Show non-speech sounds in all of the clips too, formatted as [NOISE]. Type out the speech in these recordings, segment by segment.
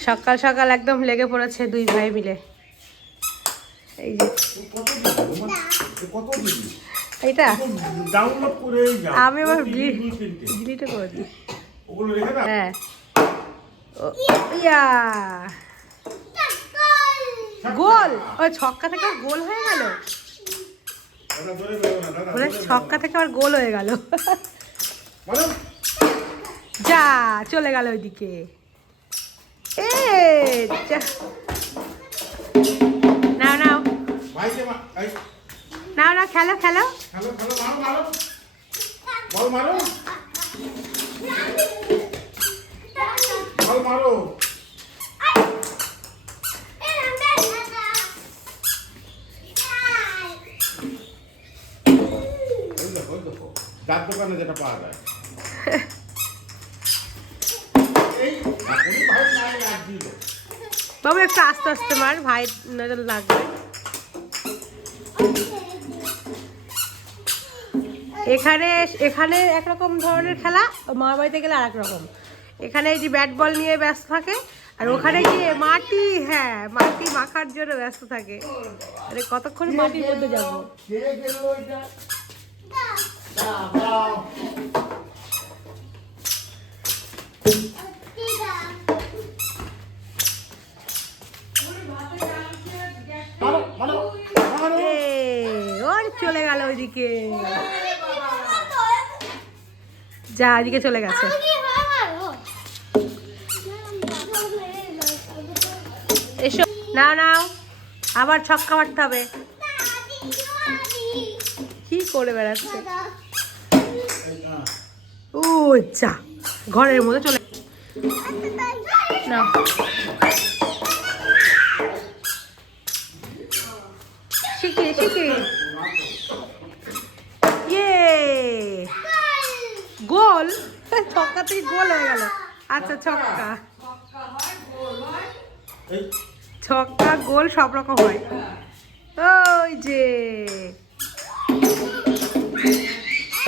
সকাল সকাল একদম লেগে পড়েছে দুই ভাই মিলে। এই যে। আমি আবার। ডিলিটও করে দিই। হ্যাঁ। ও, ইয়া। গোল! ওই ছক্কা থেকে গোল হয়ে গেল? ওরে ছক্কা থেকে আবার গোল হয়ে গেল। যা চলে গেল ওইদিকে। যা। নাও নাও নাও নাও খেলো খেলো যার দোকানে যেটা পাওয়া যায় এই ভাই নাই দিল বাবু, একটু আস্তে আস্তে মার, ভাই নজর লাগবে। এখানে এখানে একরকম ধরনের খেলা, মামার বাড়িতে গেলে আর রকম। এখানে এই যে ব্যাট বল নিয়ে ব্যস্ত থাকে, আর ওখানে গিয়ে মাটি হ্যাঁ মাটি মাখার জন্য ব্যস্ত থাকে। আরে কতক্ষণ মাটির মধ্যে যাব? চলে গেল ওইদিকে। [LAUGHS] যা ওইদিকে চলে গেছে। এসো নাও নাও। আবার ছক্কা মারতে হবে। কি করে বেড়াচ্ছে? ও যা ঘরের মধ্যে চলে নাও। শিখি শিখি। ইয়ে গোল ছক্কা থেকে গোল হয়ে গেল। আচ্ছা ছক্কা। ছক্কা গোল সব রকম হয়। ওই যে।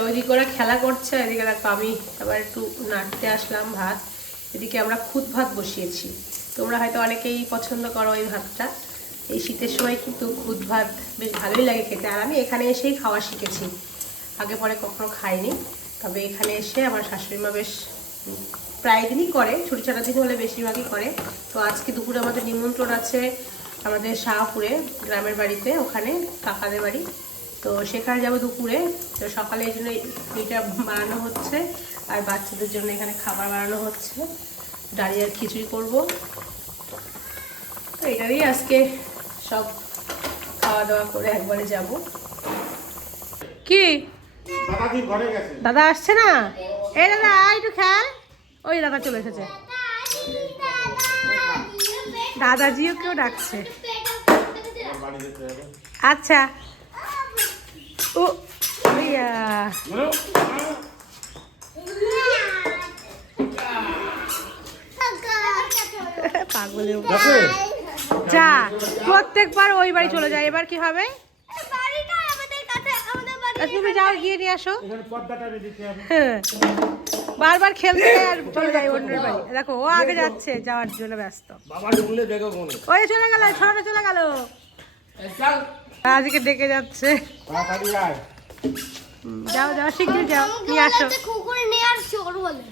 ওইদিকে ওরা খেলা করছে, এদিকে দেখো আমি আবার একটু নাড়তে আসলাম ভাত। এদিকে আমরা খুদ ভাত বসিয়েছি। তোমরা হয়তো অনেকেই পছন্দ করো এই ভাতটা। এই শীতের সময় কিন্তু খুদ ভাত বেশ ভালোই লাগে খেতে। আর আমি এখানে এসেই খাওয়া শিখেছি। আগে পরে কখনো খাইনি। তবে এখানে এসে আমার শাশুড়ি মা বেশ প্রায় দিনই করে, ছোটো ছোটো দিন হলে বেশিরভাগই করে। তো আজকে দুপুরে আমাদের নিমন্ত্রণ আছে আমাদের শাহপুরে গ্রামের বাড়িতে, ওখানে কাকাদের বাড়ি। তো সেখানে যাব দুপুরে। তো সকালে এই জন্য এটা বানানো হচ্ছে আর বাচ্চাদের জন্য এখানে খাবার বানানো হচ্ছে। ডালিয়ার খিচুড়ি করব। তো এটারই আজকে সব খাওয়া দাওয়া করে একবারে যাব। কি? দাদা আসছে না? এই দাদা আয় একটু খেয়াল। ওই দাদা চলে এসেছে। দাদাজিও কেউ ডাকছে। আচ্ছা। ও ইয়া। পাগলের। গেছে যা প্রত্যেকবার ওই বাড়ি চলে যায়। এবার কি হবে? তুমি যাও গিয়ে নিয়ে আসো। হ্যাঁ। বারবার খেলতে আর চলে যায় অন্যের বাড়ি। দেখো ও আগে যাচ্ছে যাওয়ার জন্য ব্যস্ত। ওই চলে গেল ছড়ানো চলে গেল। আজকে ডেকে যাচ্ছে। যাও যাও শিগগির যাও নিয়ে আসো। কুকুর নিয়ে আর চোর বলে।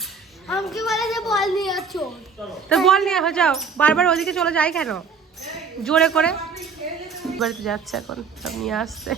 আমাকে বলে যে বল নিয়ে আর চোর। তো বল নিয়ে আসো যাও। বারবার ওদিকে চলে যায় কেন? জোরে করে। বাড়িতে যাচ্ছে এখন সব নিয়ে আসছে।